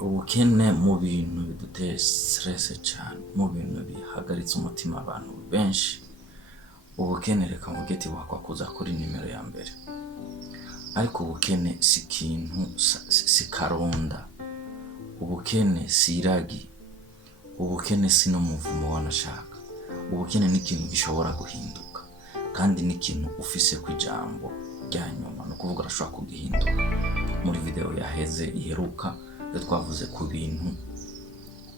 ubukene mu bintu biduteye stress cyane, mu bintu bihagaritse umutima abantu benshi. Ubukene reka mvuge ati wakwa kuza kuri nimero ya mbere, ariko ubukene si ikintu si karonda, ubukene si iragi, ubukene si no muvumo wanashaka. Ubukene ni ikintu gishobora guhinduka, kandi ni ikintu ufise ku ijambo rya nyuma, no kuvuga urashobora kugihindura. Muri video yaheze iheruka twavuze ku bintu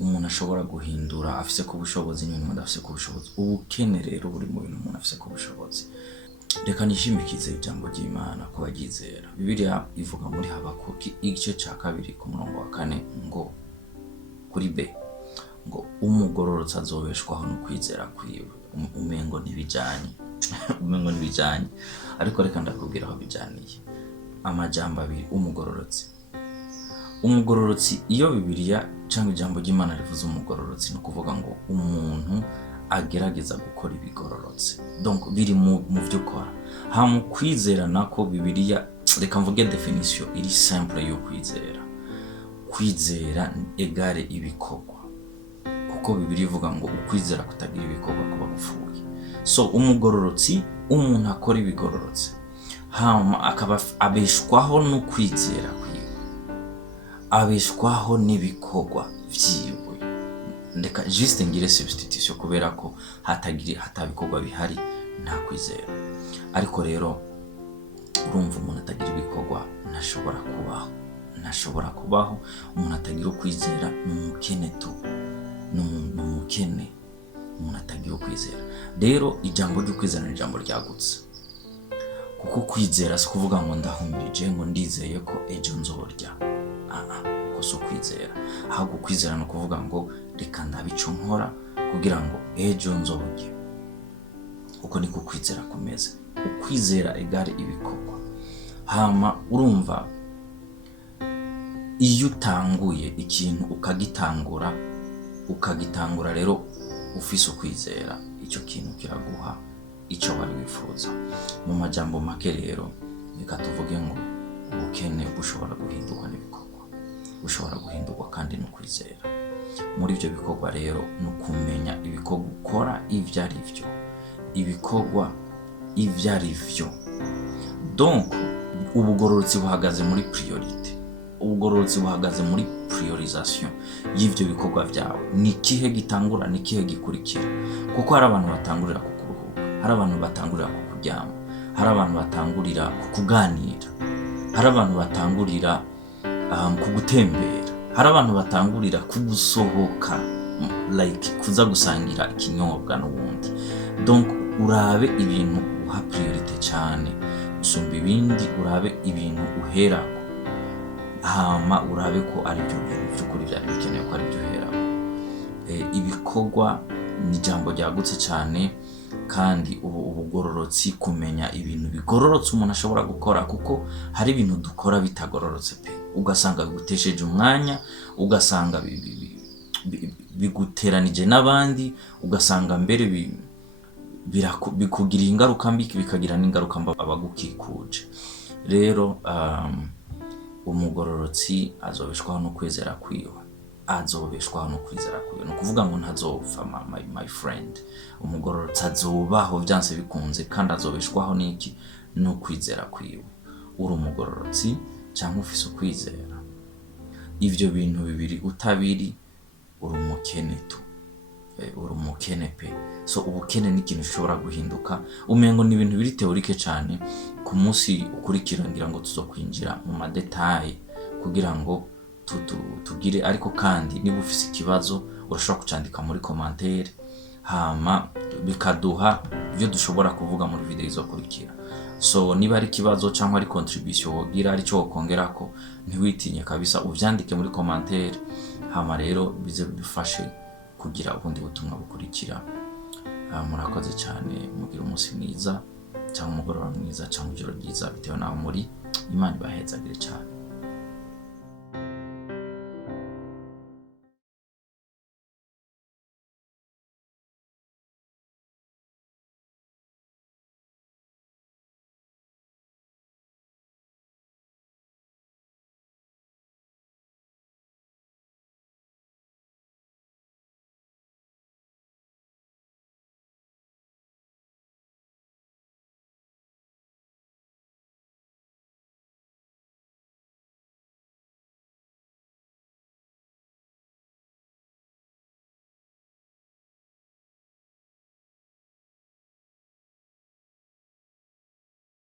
umuntu ashobora guhindura afise ku bushobozi n'umuntu afise ku bushobozi. Ubukene rero buri mu bintu umuntu afise ku bushobozi. Reka nishimikize ijambo ry'Imana ku bagizera. Bibiliya ivuga muri Habakuki igice cya 2 ku murongo wa 4 ngo kuri B ngo umugororotsi azobeshwaho no kwizera kwiwe. Umengo ntibijanye umengo ntibijanye, ariko reka ndakubwira aho bijaniye. Amajambo abiri, umugororotsi iyo Bibiliya cyangwa ijambo ry'Imana rivuze umugororotsi, no kuvuga ngo umuntu agerageza gukora ibigororotse, donc biri mu byo ukora. Mu kwizera nako Bibiliya, reka mvuge definition iri simple yo kwizera. Kwizera egare ibikorwa, kuko Bibiliya ivuga ngo ukwizera kutagira ibikorwa kuba gupfuye. So umugororotsi, umuntu akora ibigororotse, akaba abeshwaho no kwizera kwiwe, abeshwaho n'ibikorwa vyiwe. Ndeka juste ngire substitution kubera ko hatabikorwa bihari nta kwizera. Ariko rero urumva umuntu atagira ibikorwa ntashobora kubaho. Umuntu atagira ukwizera n'umukene tu, n'umukene, umuntu atagira ukwizera. Rero ijambo ry'ukwizera ni ijambo ryagutse, kuko kwizera si kuvuga ngo ndahumirije ngo ndizeye ko ejo nzorya. Ko so kwizera, ahubwo kwizera no kuvuga ngo reka ndabico nkora kugira ngo ejo nzorye. Uko niko kwizera kumeze. Ukwizera egare ibikorwa. Urumva iyo utanguye ikintu ukagitangura rero ufise ukwizera, icyo kintu kiraguha icyo bari wifuza. Mu majambo make rero reka tuvuge ngo ubukene bushobora guhindurwa n'ibikorwa, bushobora guhindurwa kandi no kwizera. Muri ibyo bikorwa rero no kumenya ibikorwa ukora ivyo ari byo, ibikorwa ivyo ari byo. Donc ubugororotsi buhagaze muri priorité, ubugororotsi buhagaze muri priorisation y'ivyo bikorwa vyawe. Ni kihe gitangura, ni kihe gikurikira? Kuko hari abantu batangurira ku kuruhuka, hari abantu batangurira ku kuryama, hari abantu batangurira ku kuganira, hari abantu batangurira ku gutembera, hari abantu batangurira ku gusohoka, like kuza gusangira ikinyobwa n'ubundi. Donc urabe ibintu uha priorité cyane usumba ibindi, urabe ibintu uherako, urabe ko ari byo bintu by'ukuri byari bikeneye ko ari byo uherako. Ibikorwa ni ijambo ryagutse cyane, kandi ubugororotsi, kumenya ibintu bigororotse umuntu ashobora gukora, kuko hari ibintu dukora bitagororotse pe, ugasanga bigutesheje umwanya, ugasanga biguteranije n'abandi, ugasanga mbere bikugira ingaruka mbi, bikagira n'ingaruka mbi abagukikuje. Rero umugororotsi azobeshwaho no kwizera kwiwe, no kuvuga ngo ntazopfa my friend. Umugororotsi azobaho byanse bikunze, kandi azobeshwaho n'iki? No kwizera kwiwe. Uri umugororotsi cyangwa ufise ukwizera, ivyo bintu bibiri utabiri, uri umukene tu, uri umukene pe. So ubukene ni ikintu ushobora guhinduka. Umengo ni ibintu biri teorike cyane. Ku munsi ukurikira ngira ngo tuzokwinjira mu madetail kugira ngo tugire. Ariko kandi niba ufise ikibazo urashobora kucandika muri commentaire, bikaduha ibyo dushobora kuvuga muri video izokurikira. So niba ari ikibazo cyangwa ari contribution wogira, ari cyo wokongerako, ntiwitinye kabisa uvyandike muri commentaire. Rero bize bidufashe kugira ubundi butumwa bukurikira. Murakoze cyane, mugira umunsi mwiza cyangwa umugoroba mwiza cyangwa ijoro ryiza bitewe naho muri. Imana ibahezagire cyane.